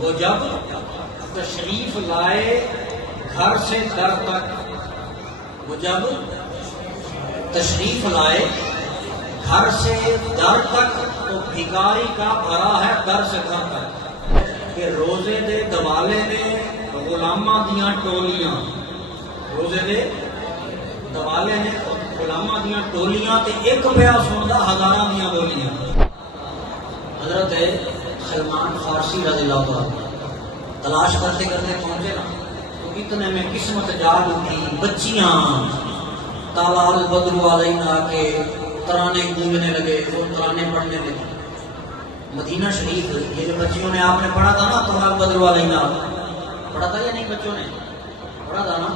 وہ جب تشریف لائے گھر سے در تک، وہ جب تشریف لائے گھر سے در تک تو بھکاری کا بھرا ہے در سے گھر تک، کہ روزے دے دوالے نے غلاماں دیاں ٹولیاں، روزے دے دوالے نے غلاماں دیاں ٹولیاں تے ایک پیا سندا ہزاراں دیاں بولیاں۔ حضرت سلمان فارسی رضی اللہ عنہ تلاش کرتے کرتے پہنچے نا تو اتنے میں قسمت جاگ اٹھی، بچیاں تالال بدرو علینا کے ترانے گونجنے لگے، وہ ترانے پڑھنے لگے۔ مدینہ شریف یہ جو بچیوں نے آپ نے پڑھا تھا نا تالال بدرو علینا، پڑھا تھا یا نہیں؟ بچوں نے پڑھا تھا نا؟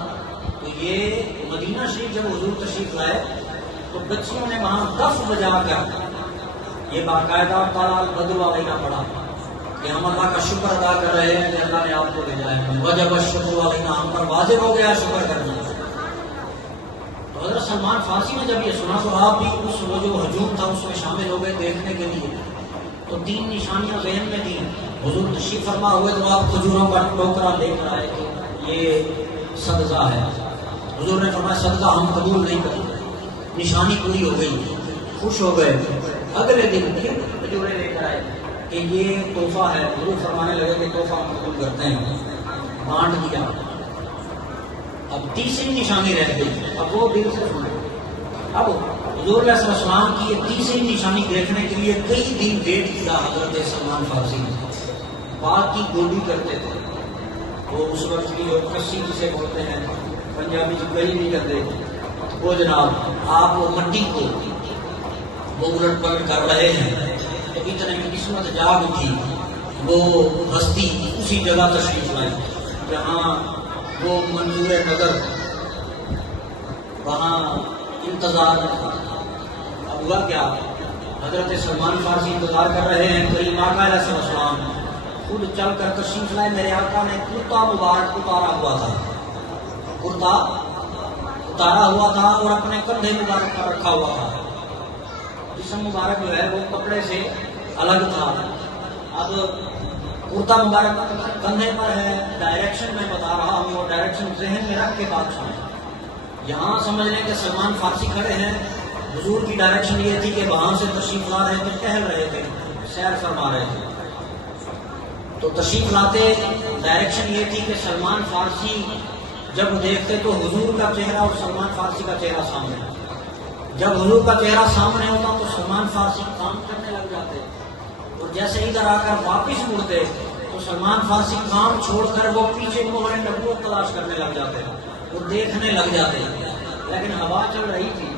تو یہ مدینہ شریف جب حضور تشریف لائے تو بچیوں نے وہاں دف بجا کر یہ باقاعدہ تالال بدرو علینا پڑھا کہ ہم اللہ کا شکر ادا کر رہے ہیں کہ اللہ نے آپ کو بھیجا ہے، وجب الشکر علینا، ہم پر واجب ہو گیا شکر کرنا۔ تو حضرت سلمان فارسی نے جب یہ سنا تو آپ بھی اس وہ جو ہجوم تھا اس میں شامل ہو گئے دیکھنے کے لیے۔ تو تین نشانیاں ذہن میں تھیں، حضور تشریف فرما ہوئے تو آپ کھجوروں کا ٹوکرا لے کر آئے کہ یہ صدقہ ہے۔ حضور نے فرمایا صدقہ ہم قبول نہیں کرتے، نشانی پوری ہو گئی، خوش ہو گئے۔ اگلے دن پھر کھجورے لے کر آئے کہ یہ تحفہ ہے، حضور فرمانے لگے کہ تحفہ ہم قبول کرتے ہیں، بانٹ دیا۔ اب تیسری نشانی رہ گئی، اب وہ دل سے سنے۔ اب حضور علیہ السلام کی یہ تیسری نشانی دیکھنے کے لیے کئی دن ویٹ کیا حضرت سلمان فارسی نے۔ بات کی گولی کرتے تھے وہ، اس وقت کی کسی جسے بولتے ہیں پنجابی جو گلی نہیں کرتے، وہ جناب آپ وہ مٹی کو وہ الٹ پلٹ کر رہے ہیں تو اتنے میں قسمت جاگ اٹھی، وہ بستی اسی جگہ تشریف لائی جہاں وہ منظور نظر وہاں انتظار تھا۔ اب ہوا کیا، حضرت سلمان فارسی انتظار کر رہے ہیں، کریم آقا علیہ السلام خود چل کر تشریف لائے۔ میرے آقا نے کرتا مبارک اتارا ہوا تھا، کرتا اتارا ہوا تھا اور اپنے کندھے مبارک پر رکھا ہوا تھا۔ جسم مبارک جو ہے وہ کپڑے سے الگ تھا۔ اب کرتا مبارک کندھے پر ہے، ڈائریکشن میں بتا رہا ہوں، وہ ڈائریکشن ذہن میں رکھ کے بات سنیں۔ یہاں سمجھ لیں کہ سلمان فارسی کھڑے ہیں، حضور کی ڈائریکشن یہ تھی کہ وہاں سے تشریف لا رہے تھے، ٹہل رہے تھے، سیر فرما رہے تھے۔ تو تشریف لاتے ڈائریکشن یہ تھی کہ سلمان فارسی جب دیکھتے تو حضور کا چہرہ اور سلمان فارسی کا چہرہ سامنے، جب حضور کا چہرہ سامنے ہوتا تو سلمان فارسی کام کرنے لگ جاتے، اور جیسے ادھر آ کر واپس مڑتے تو سلمان فارسی کام چھوڑ کر وہ پیچھے مہر نبوت تلاش کرنے لگ جاتے، وہ دیکھنے لگ جاتے۔ لیکن ہوا چل رہی تھی،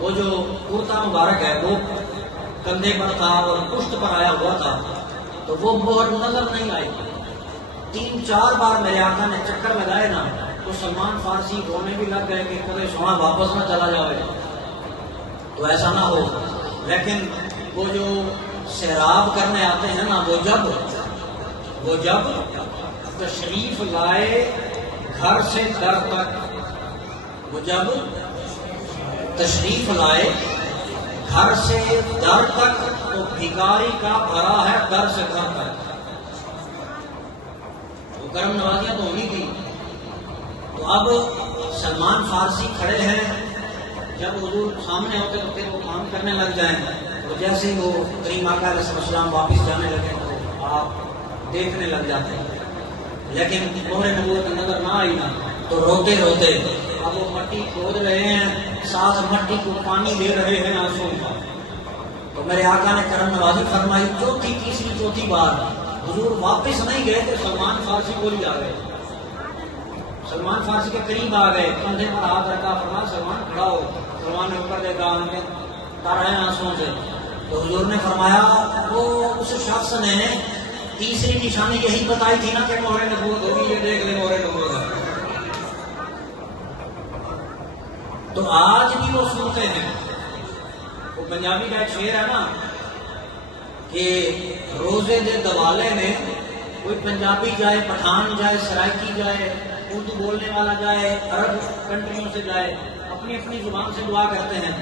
وہ جو کرتا مبارک ہے وہ کندھے پر تھا اور پشت پر آیا ہوا تھا، تو وہ مہر نظر نہیں آئی۔ 3-4 بار میرے آقا نے چکر لگائے نا تو سلمان فارسی رونے بھی لگ گئے کہ کبھی سونا واپس نہ چلا جائے، تو ایسا نہ ہو۔ لیکن وہ جو سیراب کرنے آتے ہیں نا، وہ جب تشریف لائے گھر سے در تک، وہ جب تشریف لائے گھر سے در تک تو بھکاری کا بھرا ہے در سے گھر تک۔ وہ کرم نوازیاں تو ہونی تھی۔ تو اب سلمان فارسی کھڑے ہیں، جب حضور سامنے ہوتے تو پھر وہ کام کرنے لگ جائیں، تو جیسے ہی وہ کریم آقا علیہ السلام واپس جانے لگے تو آپ دیکھنے لگ جاتے ہیں۔ لیکن مہر نبوت نظر نہ آئی نا تو روتے روتے اب وہ مٹی کھود رہے ہیں، ساتھ مٹی کو پانی دے رہے ہیں آنسوں کا۔ تو میرے آقا نے کرم نوازی فرمائی، چوتھی بار حضور واپس نہیں گئے تو سلمان فارسی بولی آ گئے، سلمان فارسی کے قریب آ گئے، کندھے پر ہاتھ رکھا، فرمایا سلمان کھڑا ہو۔ سلمان نے اوپر دیکھا، ہمیں تر رہے ہیں آنسوں سے۔ تو حضور نے فرمایا وہ اس شخص نے تیسری نشانی یہی بتائی تھی نا کہ مہر نبوت ہوگی، یہ دیکھ لے مہر نبوت ہے۔ تو آج بھی وہ سنتے ہیں، وہ پنجابی کا ایک شعر ہے نا کہ روزے دے دوالے میں کوئی پنجابی جائے، پٹھان جائے، سرائکی جائے، اردو بولنے والا جائے، عرب کنٹریوں سے جائے، اپنی اپنی زبان سے دعا کرتے ہیں،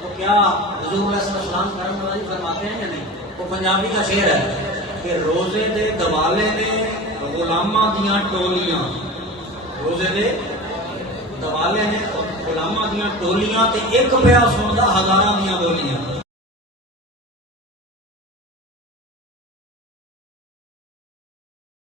تو کیا حضور علیہ السلام کرم نوازی فرماتے ہیں یا نہیں؟ وہ پنجابی کا شعر ہے کہ روزے دے دوالے میں غلاماں دیاں ٹولیاں، روزے دے دوالے نے غلاماں دیاں ٹولیاں تے ایک پیا سندا ہزاراں دیاں بولیاں.